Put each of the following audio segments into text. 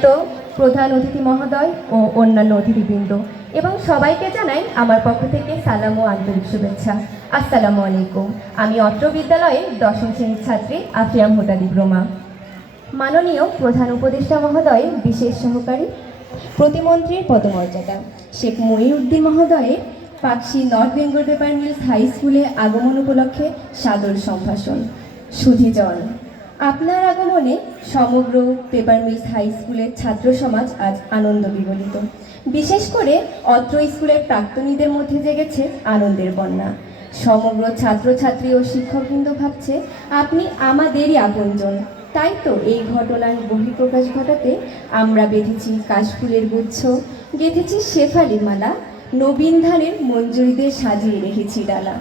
সম্মানিত প্রধান অতিথি মহোদয় ও অন্যান্য অতিথিবৃন্দ এবং সবাইকে জানাই আমার পক্ষ থেকে সালাম ও আন্তরিক শুভেচ্ছা। আসসালামু আলাইকুম। আমি অত্র বিদ্যালয়ের দশম শ্রেণীর ছাত্রী আফিয়া মুহতাদি ব্রহ্মা। মাননীয় প্রধান উপদেষ্টা মহোদয়ের বিশেষ সহকারী প্রতিমন্ত্রীর পদমর্যাদা শেখ মহিউদ্দিন মহোদয়ের Pakshi north Bengal paper mills high স্কুলে আগমন উপলক্ষে সাদর সম্ভাষণ। সুধীজন, আপনার আগমনে সমগ্র পেপার মিলস হাই স্কুলের ছাত্র সমাজ আজ আনন্দ বিগলিত। বিশেষ করে অত্র স্কুলের প্রাক্তনীদের মধ্যে জেগেছে আনন্দের বন্যা। সমগ্র ছাত্রছাত্রী ও শিক্ষকবৃন্দ ভাবছে আপনি আমাদেরই আপনজন। তাই তো এই ঘটনার বহিঃপ্রকাশ ঘটাতে আমরা বেঁধেছি কাশফুলের গুচ্ছ, গেঁথেছি শেফালির মালা, নবীন ধানের মঞ্জুরিদের সাজিয়ে রেখেছি ডালা।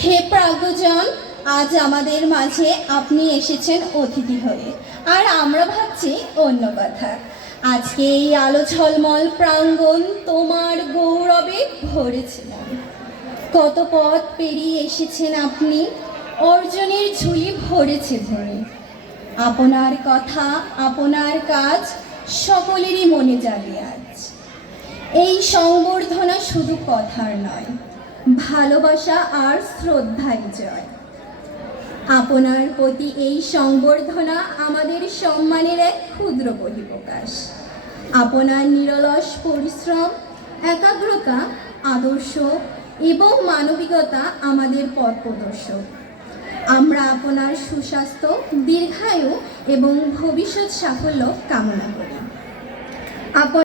হে প্রাজ্ঞজন, আজ আমাদের মাঝে আপনি এসেছেন অতিথি হয়ে, আর আমরা ভাবছি অন্য কথা। আজকে এই আলো ঝলমল প্রাঙ্গণ তোমার গৌরবে ভরেছিল। কত পথ পেরিয়ে এসেছেন আপনি, অর্জনের ঝুলি ভরেছে ধরে। আপনার কথা, আপনার কাজ সকলেরই মনে জাগে আজ। এই সংবর্ধনা শুধু কথার নয়, ভালোবাসা আর শ্রদ্ধার জয়। আপনার প্রতি এই সংবর্ধনা আমাদের সম্মানের এক ক্ষুদ্র বহিঃপ্রকাশ। আপনার নিরলস পরিশ্রম, একাগ্রতা, আদর্শ এবং মানবিকতা আমাদের পথ প্রদর্শক। আমরা আপনার সুস্বাস্থ্য, দীর্ঘায়ু এবং ভবিষ্যৎ সাফল্য কামনা করি।